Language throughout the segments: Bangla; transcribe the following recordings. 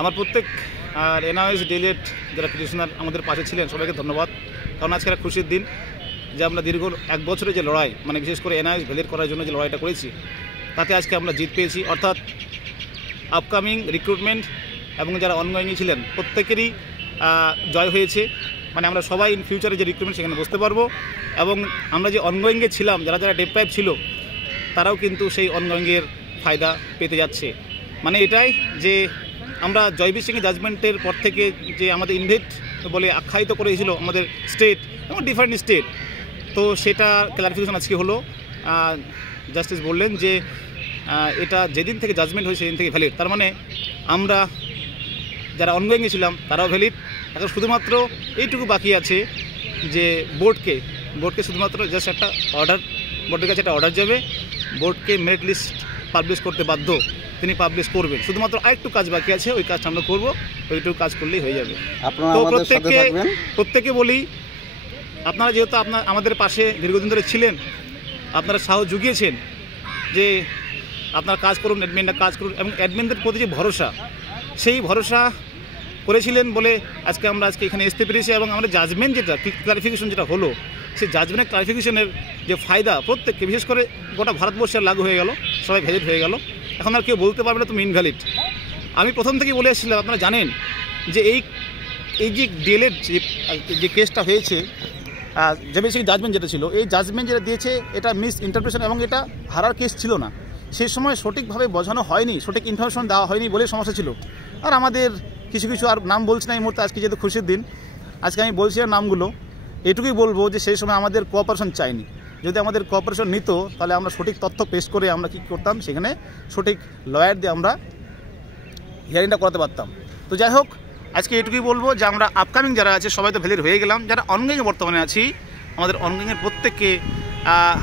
আমার প্রত্যেক আর এনআইএস ডিলেট যারা পিটিশনার আমাদের পাশে ছিলেন সবাইকে ধন্যবাদ। কারণ আজকে একটা খুশির দিন যে আমরা দীর্ঘ 1 বছরের যে লড়াই, মানে বিশেষ করে এনআইএস ভ্যালিড করার জন্য যে লড়াইটা করেছি, তাতে আজকে আমরা জিত পেয়েছি। অর্থাৎ আপকামিং রিক্রুটমেন্ট এবং যারা অনগোয়িংয়ে ছিলেন প্রত্যেকেরই জয় হয়েছে। মানে আমরা সবাই ইন ফিউচারে যে রিক্রুটমেন্ট সেখানে বসতে পারবো, এবং আমরা যে অনগোয়িংয়ে ছিলাম যারা যারা ডেপ্রাইভ ছিল তারাও কিন্তু সেই অনগোয়িংয়ের ফায়দা পেতে যাচ্ছে। মানে এটাই যে আমরা জয়বীর সিংয়ের জাজমেন্টের পর থেকে যে আমাদের ইনভেট বলে আখ্যায়িত করেছিল আমাদের স্টেট এবং ডিফারেন্ট স্টেট, তো সেটা ক্লারিফিকেশন আজকে হলো। জাস্টিস বললেন যে এটা যেদিন থেকে জাজমেন্ট হয় সেদিন থেকে ভ্যালিড। তার মানে আমরা যারা অনগোয়িংয়ে ছিলাম তারাও ভ্যালিড। এখন শুধুমাত্র এইটুকু বাকি আছে যে বোর্ডকে শুধুমাত্র জাস্ট একটা অর্ডার, বোর্ডের কাছে একটা অর্ডার যাবে, বোর্ডকে মেরিট লিস্ট পাবলিশ করতে বাধ্য, তিনি পাবলিশ করবেন। শুধুমাত্র আরেকটু কাজ বাকি আছে, ওই কাজটা আমরা করবো, ওইটুকু কাজ করলেই হয়ে যাবে। তো প্রত্যেককে বলি, আপনারা যেহেতু আমাদের পাশে দীর্ঘদিন ধরে ছিলেন, আপনারা সাহস জুগিয়েছেন যে আপনারা কাজ করুন, অ্যাডমিনরা কাজ করুন, এবং অ্যাডমিনদের প্রতি যে ভরসা, সেই ভরসা করেছিলেন বলে আজকে আমরা এখানে আসতে পেরেছি। এবং আমাদের জাজমেন্ট যেটা ক্লারিফিকেশন যেটা হলো, সেই জাজমেন্টের ক্লারিফিকেশনের যে ফায়দা প্রত্যেককে, বিশেষ করে গোটা ভারতবর্ষে লাগু হয়ে গেল, সবাই ভ্যালিড হয়ে গেল। এখন আর কেউ বলতে পারবে না তুমি ইনভ্যালিড। আমি প্রথম থেকেই বলে এসেছিলাম, আপনারা জানেন যে এই যে ডিএলএড যে কেসটা হয়েছে, যে বেসিক জাজমেন্ট যেটা ছিল, এই জাজমেন্ট যেটা দিয়েছে এটা মিস ইন্টারপ্রিটেশন, এবং এটা হারার কেস ছিল না। সেই সময় সঠিকভাবে বোঝানো হয়নি, সঠিক ইনফরমেশন দেওয়া হয়নি বলে সমস্যা ছিল। আর আমাদের কিছু আর নাম বলছি না এই মুহূর্তে, আজকে যেহেতু খুশির দিন, আজকে আমি বলছি আর নামগুলো, এটুকুই বলবো যে সেই সময় আমাদের কোঅপারেশন চাইনি। যদি আমাদের কোঅপারেশন নিত তাহলে আমরা সঠিক তথ্য পেশ করে আমরা কী করতাম, সেখানে সঠিক লয়ার দিয়ে আমরা হিয়ারিংটা করাতে পারতাম। তো যাই হোক, আজকে এটুকুই বলবো যে আমরা আপকামিং যারা আছে সবাই তো ভ্যালিড হয়ে গেলাম। যারা অনগোয়িংয়ে বর্তমানে আছি, আমাদের অনগোয়িংয়ের প্রত্যেককে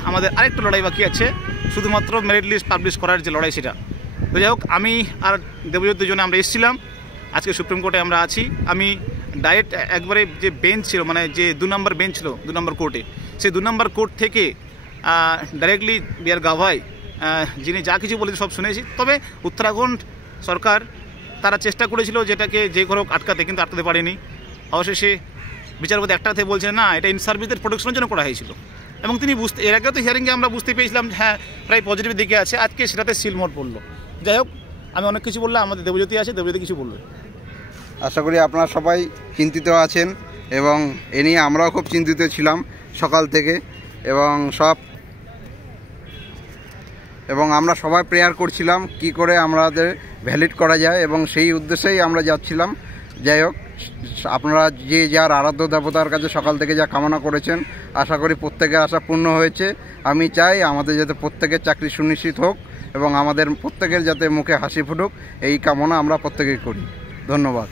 আমাদের আরেকটু লড়াই বাকি আছে, শুধুমাত্র মেরিট লিস্ট পাবলিশ করার যে লড়াই সেটা। তো যাই হোক, আমি আর দেবজ্যোতি দুজনে আমরা এসেছিলাম, আজকে সুপ্রিম কোর্টে আমরা আছি। আমি ডাইরেক্ট একবারে যে বেঞ্চ ছিল, মানে যে 2 নম্বর বেঞ্চ ছিল 2 নম্বর কোর্টে, সেই 2 নম্বর কোর্ট থেকে ডাইরেক্টলি বিআর গাভাই যিনি যা কিছু বলেছে সব শুনেছি। তবে উত্তরাখণ্ড সরকার তারা চেষ্টা করেছিল যেটাকে যে করে আটকাতে, কিন্তু আটকাতে পারেনি। অবশেষে বিচারপতি একটা কথাই বলছেন, না এটা ইন সার্ভিসের প্রোটেকশনের জন্য করা হয়েছিল। এবং তিনি এর আগেও তো হিয়ারিংয়ে আমরা বুঝতে পেরেছিলাম হ্যাঁ প্রায় পজিটিভ দিকে আছে, আজকে সেটাতে সিলমোহর পড়লো। যাই হোক, আমি অনেক কিছু বললাম, আমাদের দেবজ্যোতি আছে, দেবজ্যোতি কিছু বলবে। আশা করি আপনারা সবাই চিন্তিত আছেন, এবং এ নিয়ে আমরাও খুব চিন্তিত ছিলাম সকাল থেকে, এবং আমরা সবাই প্রেয়ার করছিলাম কি করে আমাদের ভ্যালিড করা যায়, এবং সেই উদ্দেশ্যেই আমরা যাচ্ছিলাম। যাই হোক, আপনারা যে যার আরাধ্য দেবতার কাছে সকাল থেকে যা কামনা করেছেন, আশা করি প্রত্যেকের আশা পূর্ণ হয়েছে। আমি চাই আমাদের যাতে প্রত্যেকের চাকরি সুনিশ্চিত হোক, এবং আমাদের প্রত্যেকের যাতে মুখে হাসি ফুটুক, এই কামনা আমরা প্রত্যেকেই করি। ধন্যবাদ।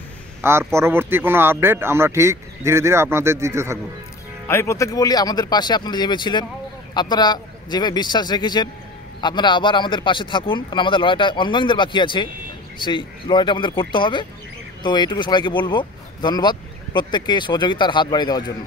আর পরবর্তী কোনো আপডেট আমরা ঠিক ধীরে ধীরে আপনাদের দিতে থাকব। আমি প্রত্যেককে বলি, আমাদের পাশে আপনারা যেভাবে ছিলেন, আপনারা যেভাবে বিশ্বাস রেখেছেন, আপনারা আবার আমাদের পাশে থাকুন। কারণ আমাদের লড়াইটা অনগোয়িংদের বাকি আছে, সেই লড়াইটা আমাদের করতে হবে। তো এইটুকু সবাইকে বলবো। ধন্যবাদ প্রত্যেককে সহযোগিতার হাত বাড়িয়ে দেওয়ার জন্য।